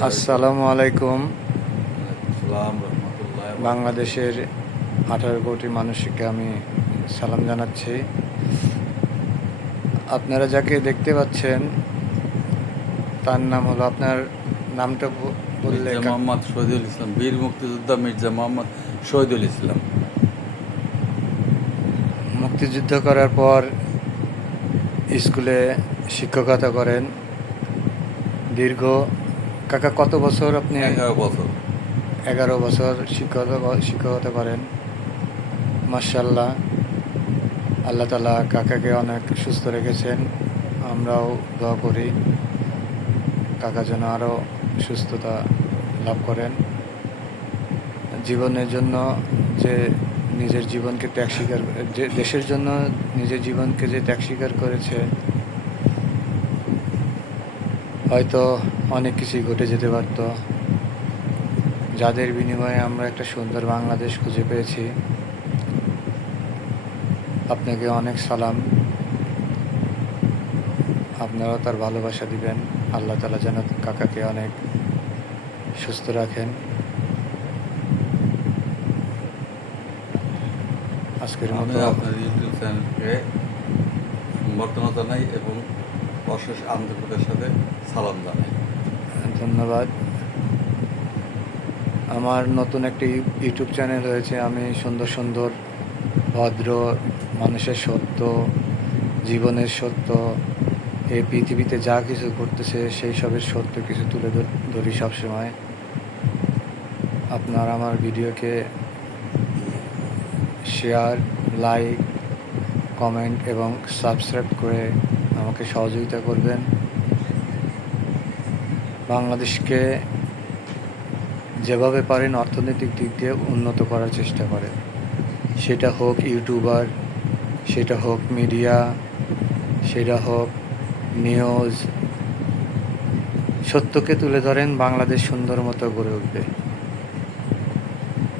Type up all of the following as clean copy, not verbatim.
আসসালামু আলাইকুম। সালাম রহমতুল্লাহ। বাংলাদেশের 18 কোটি মানুষকে আমি সালাম জানাচ্ছি। আপনারা যাকে দেখতে পাচ্ছেন তার নাম হলো, আপনার নামটা বললে মির্জা মোহাম্মদ শহীদুল ইসলাম, বীর মুক্তিযোদ্ধা মির্জা মোহাম্মদ শহীদুল ইসলাম। মুক্তিযুদ্ধ করার পর স্কুলে শিক্ষকতা করেন দীর্ঘ। কাকা কত বছর আপনি? 11 বছর। 11 বছর শিক্ষকতা করেন। মাশাআল্লাহ, আল্লাহ তাআলা কাকাকে অনেক সুস্থ রেখেছেন। আমরাও দোয়া করি কাকা যেন আরও সুস্থতা লাভ করেন। জীবনের জন্য যে নিজের জীবনকে ত্যাগ স্বীকার, যে দেশের জন্য নিজের জীবনকে যে ত্যাগ স্বীকার করেছে, হয়তো অনেক কিছুই ঘটে যেতে পারত, যাদের বিনিময়ে আমরা একটা সুন্দর বাংলাদেশ খুঁজে পেয়েছি। আপনাকে অনেক সালাম। আপনারাও তার ভালোবাসা দিবেন। আল্লাহ তাআলা যেন কাকাকে অনেক সুস্থ রাখেন। আজকের আমি মতো আপনার ইউটিউব চ্যানেলকে সম্বর্ধনা জানাই এবং অশেষ আন্তরিকতার সাথে সালাম জানাই। ধন্যবাদ। আমার নতুন একটি ইউটিউব চ্যানেল হয়েছে। আমি সুন্দর সুন্দর ভদ্র মানুষের সত্য, জীবনের সত্য, এই পৃথিবীতে যা কিছু ঘটতেছে সেই সবের সত্য কিছু তুলে ধরি সবসময়। আপনার আমার ভিডিওকে শেয়ার, লাইক, কমেন্ট এবং সাবস্ক্রাইব করে আমাকে সহযোগিতা করবেন। বাংলাদেশকে যেভাবে পারেন অর্থনৈতিক দিক দিয়ে উন্নত করার চেষ্টা করেন। সেটা হোক ইউটিউবার, সেটা হোক মিডিয়া, সেটা হোক নিউজ। সত্যকে তুলে ধরেন, বাংলাদেশ সুন্দর মতো গড়ে উঠবে।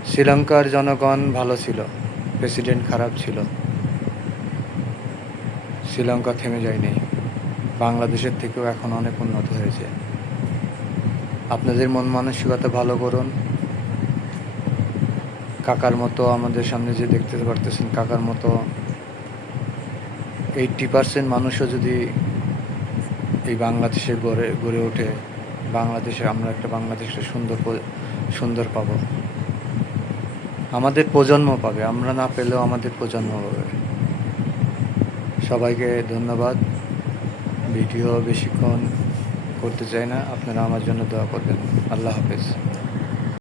শ্রীলঙ্কার জনগণ ভালো ছিল, প্রেসিডেন্ট খারাপ ছিল, শ্রীলঙ্কা থেমে যায়নি। বাংলাদেশের থেকেও এখন অনেক উন্নত হয়েছে। আপনাদের মন মানসিকতা ভালো করুন। কাকার মতো আমাদের সামনে যে দেখতে পারতেছেন, কাকার মতো 80% মানুষও যদি এই বাংলাদেশে গড়ে ওঠে, বাংলাদেশে আমরা একটা বাংলাদেশটা সুন্দর পাব। আমাদের প্রজন্ম পাবে, আমরা না পেলেও আমাদের প্রজন্ম পাবে। সবাইকে ধন্যবাদ। ভিডিও বেশিক্ষণ করতে চাই না, আপনারা আমার জন্য দোয়া করবেন। আল্লাহ হাফেজ।